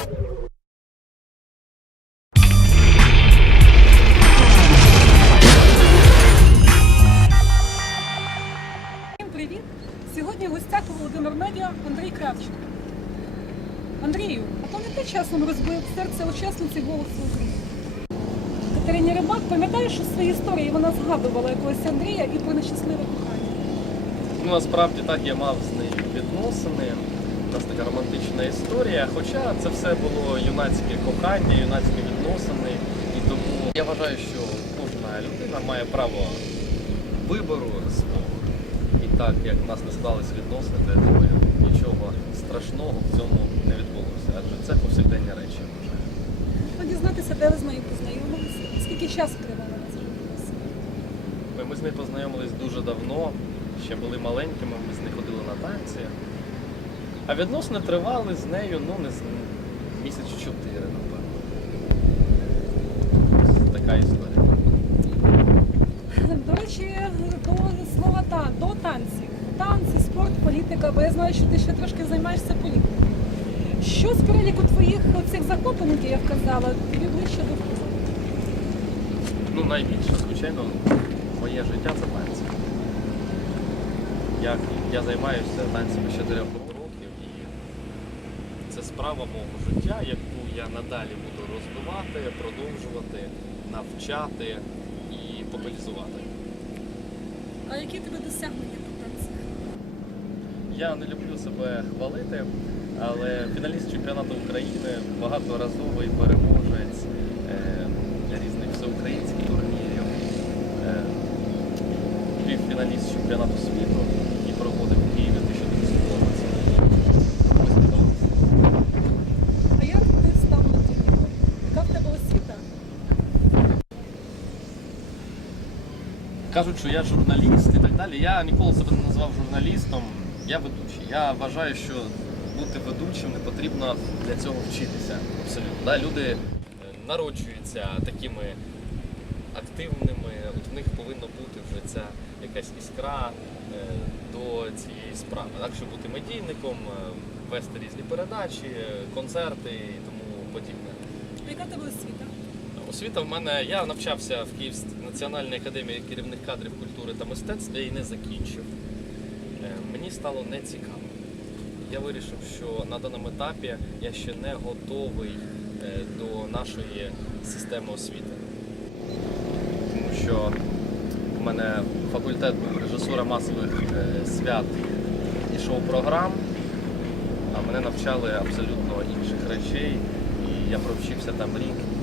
Всім привіт! Сьогодні в гостях у Володимир Медіа Андрій Кравченко. Андрію, а то не ти часом розбив серце учасниці голосу України. Катерині Рибак, пам'ятаєш у своїй історії вона згадувала якогось Андрія і про нещасливе кохання. Ну, насправді так я мав з нею відносини. У нас така романтична історія. Хоча це все було юнацьке кохання, юнацькі відносини. І тому я вважаю, що кожна людина має право вибору свого. І так, як в нас не склались відносини, то я думаю, нічого страшного в цьому не відбулося. Адже це повсякденні речі, я. Ну, дізнатися, де ви з нею познайомилися, скільки часу тривало на? Ми, ми з нею познайомились дуже давно, ще були маленькими, ми з нею ходили на танці. А відносини тривали з нею, ну, не з місяці чотири, напевно. Така історія. До речі, до слова та до танців. Танці, спорт, політика, бо я знаю, що ти ще трошки займаєшся політикою. Що з переліку твоїх оцих захоплень, які я вказала, тобі ближче до вкусу? Ну, найбільше, звичайно, моє життя це танці. Я, я займаюся танцями з 4 років справа мого життя, яку я надалі буду розвивати, продовжувати, навчати і популяризувати. А які тебе досягнення по танцях? Я не люблю себе хвалити, але фіналіст чемпіонату України, багаторазовий переможець е, різних всеукраїнських турнірів, е, півфіналіст чемпіонату світу, який проводив в Києві у 2002 році. А як ти став на цій ролі? Яка в тебе освіта? Кажуть, що я журналіст і так далі. Я ніколи себе не назвав журналістом, я ведучий. Я вважаю, що бути ведучим не потрібно для цього вчитися. Абсолютно. Да? Люди е, народжуються такими активними, от в них повинна бути вже ця якась іскра е, до цієї справи. Так, щоб бути медійником, е, вести різні передачі, концерти і тому подібне. Яка тебе освіта? Освіта в мене, я навчався в Київській національній академії керівних кадрів культури та мистецтв, її не закінчив. Е, Мені стало нецікаво. Я вирішив, що на даному етапі я ще не готовий е, до нашої системи освіти. Тому що в мене факультет режисура масових е, свят і шоу-програм, а мене навчали абсолютно інших речей, і я провчився там рік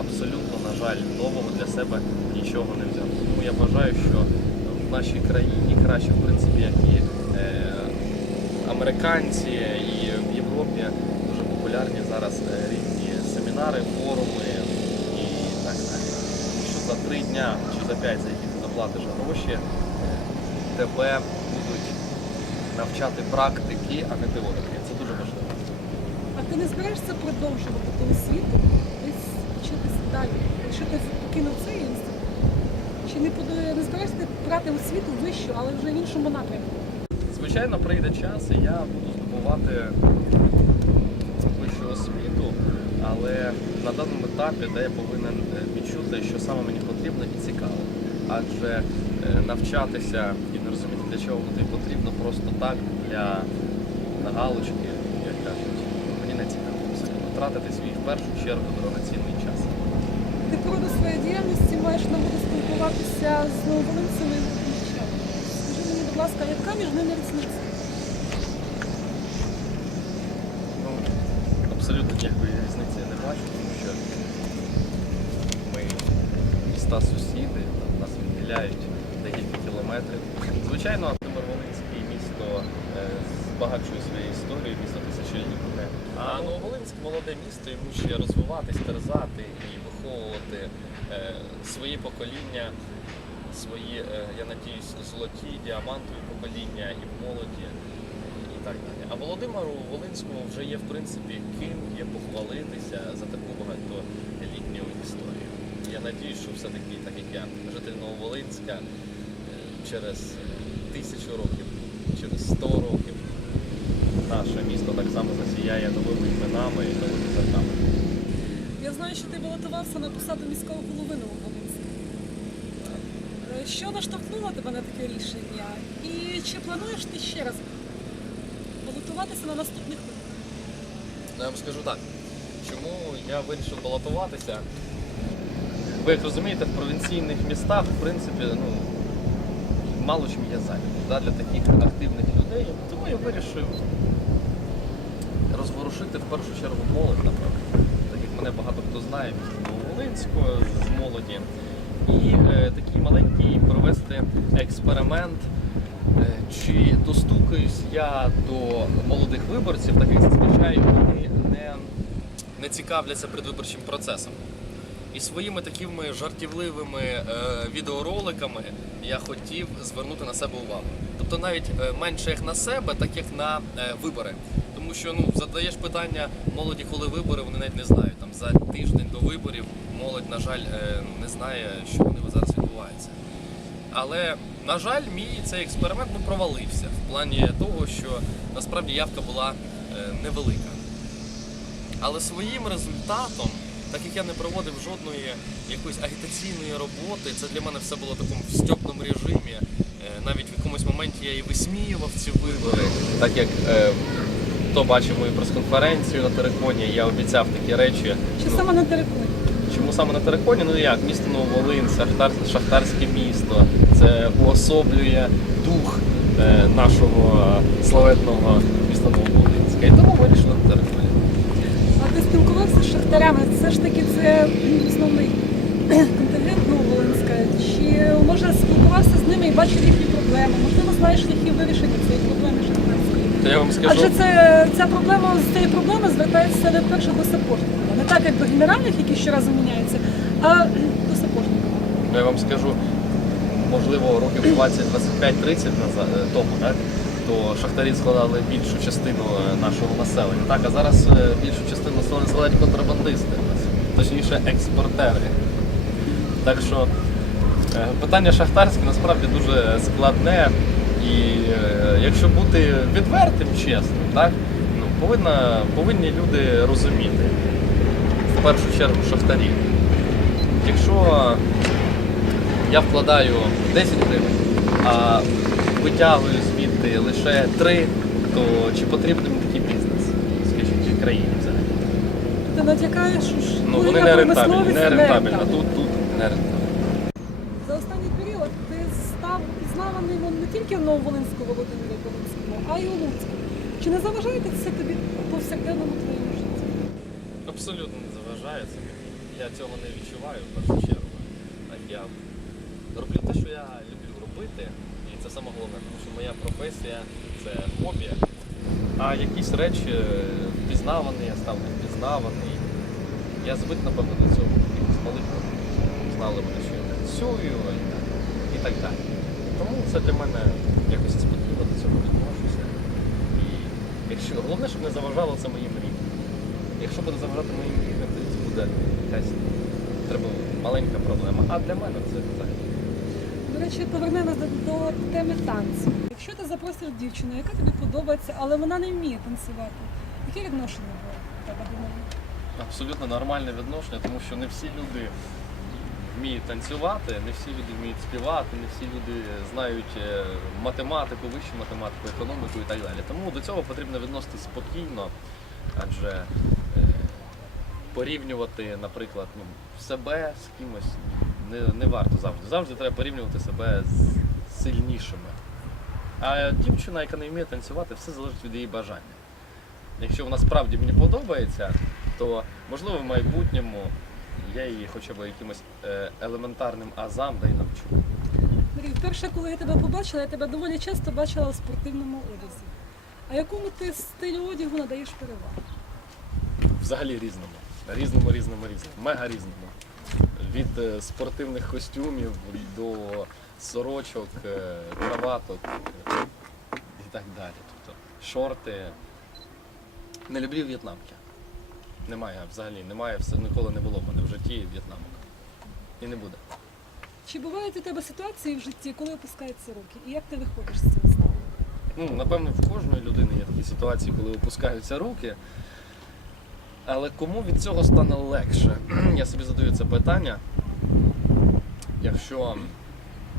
абсолютно, на жаль, нового для себе нічого не взяв. Тому я вважаю, що в нашій країні краще, в принципі, як і е, американці, і в Європі дуже популярні зараз е, різні семінари, форуми і так далі. Тому що за три дня чи за п'ять, за які ти заплатиш гроші, е, тебе будуть навчати практики, а не теорики. Це дуже важливо. А ти не збираєшся продовжувати освіту, десь вчитися далі? Якщо ти покинув цей інститут, чи не, подо- не збираєшся брати освіту вищу, але вже в іншому напрямку? Звичайно, прийде час, і я буду здобувати вищу освіту, але на даному етапі, де я повинен е, відчути, що саме мені потрібно і цікаво. Адже е, навчатися і не розуміти, для чого воно тобі потрібно просто так, для галочки, як кажуть, мені не цікаво. Абсолютно. Свій в першу чергу дорогоцінний час. Ти по роду своєї діяльності маєш нагоду спілкуватися з нововолинцями і мовчами. Скажи мені, будь ласка, яка між ними різниця? Ну, абсолютно ніякої різниці я не бачу, тому що ми міста сусіди, нас відділяють декілька кілометрів. Звичайно, Волинський місто е, збагачує своєю історією, місто тисячолітне. А Нововолинськ молоде місто, йому ще розвиватись, терзати і виховувати е, свої покоління, свої, е, я надіюсь, золоті, діамантові покоління і молоді. А Володимиру Волинському вже є в принципі ким є похвалитися за таку багатолітню історію. Я надіюсь, що все-таки, так як я житель Нововолинська, е, через тисячу років, через 100 років наше місто так саме засіяє новими іменами і новими зірками. Я знаю, що ти балотувався на посаду міського голови Нововолинська. Е, Що наштовхнуло тебе на таке рішення? І чи плануєш ти ще раз балотуватися на наступних виборах? Ну, я вам скажу так, чому я вирішив балотуватися. Ви як розумієте, в провінційних містах, в принципі, ну, мало чим є зайнятий да, для таких активних людей. Тому я вирішив розворушити в першу чергу молодь, напевно. Так як мене багато хто знає, місто Нововолинського з молоді. І е, такий маленький провести експеримент, е, чи достукаюсь я до молодих виборців, так як зазвичай вони не, не цікавляться предвиборчим процесом. І своїми такими жартівливими е, відеороликами я хотів звернути на себе увагу. Тобто навіть е, менше як на себе, так як на е, вибори. Тому що ну, задаєш питання молоді, коли вибори, вони навіть не знають. Там за тиждень до виборів молодь, на жаль, е, не знає, що вони зараз відбувається. Але, на жаль, мій цей експеримент ну, провалився в плані того, що насправді явка була е, невелика. Але своїм результатом, так як я не проводив жодної якоїсь агітаційної роботи, це для мене все було в такому стьопному режимі. Е, Навіть в якомусь моменті я і висміював ці вибори. Так як хто бачив мою прес-конференцію на Тереконі, я обіцяв такі речі. Чи Ну, саме на території? Чому саме на Тереконі? Ну як, місто Нововолин, шахтар, шахтарське місто. Це уособлює дух е, нашого е, славетного міста Нововолинська. І тому вирішили на Тереконі. А ти спілкувався з шахтарями? Все ж таки це основний контингент Нововолинська. Чи може спілкувався з ними і бачив їхні проблеми? Можливо, знаєш їхні вирішення цієї проблеми? То я вам скажу, Адже це ця проблема з цієї проблеми звертається не вперше до сапожників. Не так, як до генеральних, які щоразу міняються, а до сапожників. ну, я вам скажу, можливо, років 20, 25, 30 е, тому, так? То шахтарі складали більшу частину е, нашого населення. Так, а зараз е, більшу частину населення складають контрабандисти, точніше експортери. Так що питання шахтарське насправді дуже складне. І е, якщо бути відвертим, чесним, так, ну, повинна, повинні люди розуміти, в першу чергу шахтарі. Якщо я вкладаю 10 гривень, а витягую звідти лише 3, то чи потрібен такий бізнес, скажіть, в країні взагалі? Ти натякаєш, що ж Ну вони не рентабельні, не рентабельні. рентабельна. Тут, тут не рентабельні. За останній період ти став пізнаваний ну, не тільки в Нововолинську Володимирі Волинському, а й у Луцьку. Чи не заважає це тобі в повсякденному твоєму житті? Абсолютно не заважає це. Я цього не відчуваю в першу чергу. Я роблю те, що я люблю робити, і це саме головне, тому що моя професія це хобі. А якісь речі впізнаваний, я став невпізнаваний. Я звик, напевно, до цього. Якось малих знали мене, що я і, і так далі. Тому це для мене якось спокійно до цього відношуся. І якщо головне, щоб не заважало це мої мрії. Якщо буде заважати моїм мріям, то це буде якась треба маленька проблема. А для мене це взагалі. До речі, повернемось до, до теми танцю. Якщо ти запросиш дівчину, яка тобі подобається, але вона не вміє танцювати, яке відношення було в тебе до неї? Абсолютно нормальне відношення, тому що не всі люди вміють танцювати, не всі люди вміють співати, не всі люди знають е, математику, вищу математику, економіку і так далі. Тому до цього потрібно відноситися спокійно, адже е, порівнювати, наприклад, ну, себе з кимось не, не варто завжди. Завжди треба порівнювати себе з сильнішими. А дівчина, яка не вміє танцювати, все залежить від її бажання. Якщо вона справді мені подобається, то можливо в майбутньому я її хоча б якимось е, елементарним азам да й навчу. Марій, вперше, коли я тебе побачила, я тебе доволі часто бачила у спортивному одязі. А якому ти стилю одягу надаєш перевагу? Взагалі різному. Різному, різному, різному. Мега різному. Від е, спортивних костюмів до сорочок, е, краваток е, і так далі. Тобто шорти. Не люблю в'єтнамки. Немає взагалі, немає, все ніколи не було в мене в житті в'єтнамок. І не буде. Чи бувають у тебе ситуації в житті, коли опускаються руки? І як ти виходиш з цього стану? Ну, напевно, в кожної людини є такі ситуації, коли опускаються руки. Але кому від цього стане легше? Я собі задаю це питання. Якщо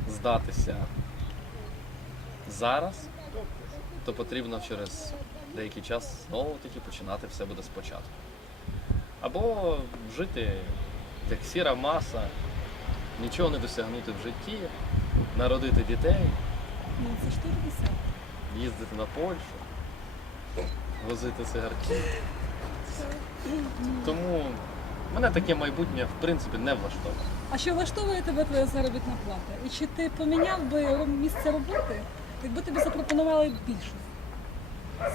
здатися зараз, то потрібно через деякий час знову таки починати все буде спочатку. Або жити як сіра маса, нічого не досягнути в житті, народити дітей, Ну це ж теж їздити на Польщу, возити цигарки. Тому мене таке майбутнє в принципі не влаштовує. А що влаштовує тебе твоя заробітна плата? І чи ти поміняв би місце роботи, якби тобі запропонували більше? Ой,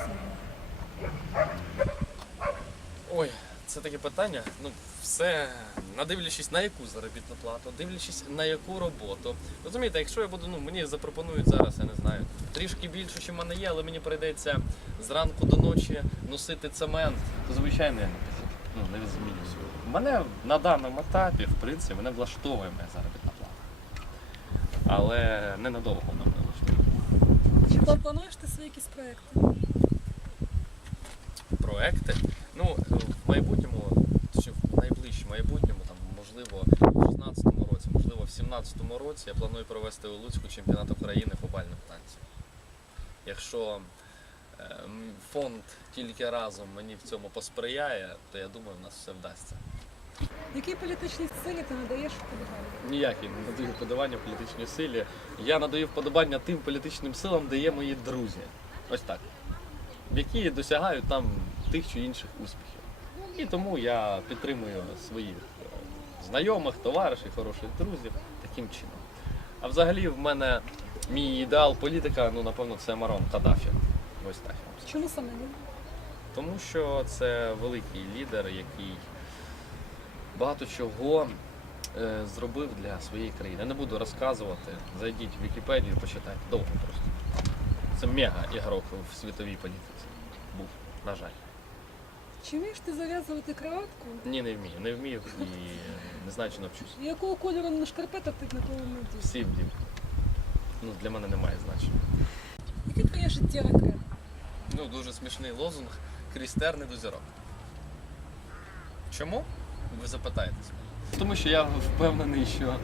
це таке питання. Ну, все надивлячись на яку заробітну плату, дивлячись на яку роботу. Розумієте, якщо я буду, ну мені запропонують зараз, я не знаю, трішки більше, ніж в мене є, але мені прийдеться зранку до ночі носити цемент, то звичайно я не. Ну, не змінюся. Мене на даному етапі, в принципі, мене влаштовує моя заробітна плата. Але ненадовго вона мене влаштує. Чи плануєш ти свої якісь проекти? проекти. Ну, в майбутньому, чи в найближчому майбутньому, там, можливо, в 16-му році, можливо, в 17-му році я планую провести у Луцьку чемпіонат України по бальних танців. Якщо е, фонд тільки разом мені в цьому посприяє, то я думаю, в нас все вдасться. Якій політичній силі ти надаєш вподобання? Ніякий не надаю вподобання політичній силі. Я надаю вподобання тим політичним силам, де є мої друзі. Ось так. Які досягають там тих чи інших успіхів. І тому я підтримую своїх е, знайомих, товаришів, хороших друзів таким чином. А взагалі в мене мій ідеал політика, ну напевно, це Марон Каддафі. Ось так. Чому саме він? Тому що це великий лідер, який багато чого е, зробив для своєї країни. Я не буду розказувати. Зайдіть в Вікіпедію, почитайте. Довго просто. Це мега ігрок в світовій політиці. Був, на жаль. Чи вмієш ти зав'язувати краватку? Ні, не вмію. Не вмію і не знаю, чи навчусь. І Якого кольору на шкарпетах ти ніколи не вдів? Всі вдів. Ну, для мене немає значення. Яке твоє життєве кредо? Ну, дуже смішний лозунг крізь терни до зірок. Чому? Ви запитаєтесь. Тому що я впевнений, що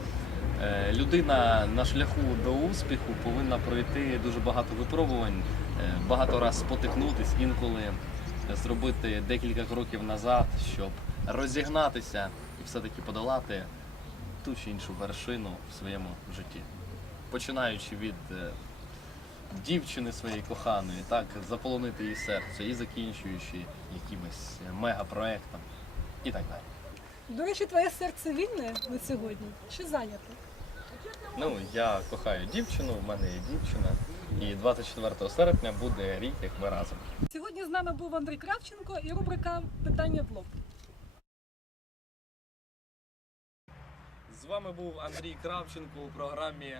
е, людина на шляху до успіху повинна пройти дуже багато випробувань, е, багато раз спотикнутись, інколи зробити декілька кроків назад, щоб розігнатися і все-таки подолати ту чи іншу вершину в своєму житті. Починаючи від е, дівчини своєї коханої, так, заполонити її серце і закінчуючи якимось мегапроектом і так далі. До речі, твоє серце вільне на сьогодні чи зайняте? Ну, я кохаю дівчину, в мене є дівчина, і 24 серпня буде рік, як ми разом. Сьогодні з нами був Андрій Кравченко і рубрика Питання в лоб. З вами був Андрій Кравченко у програмі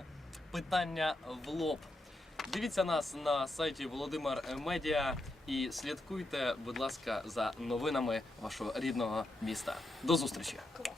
Питання в лоб. Дивіться нас на сайті Володимир Медіа і слідкуйте, будь ласка, за новинами вашого рідного міста. До зустрічі! Клас.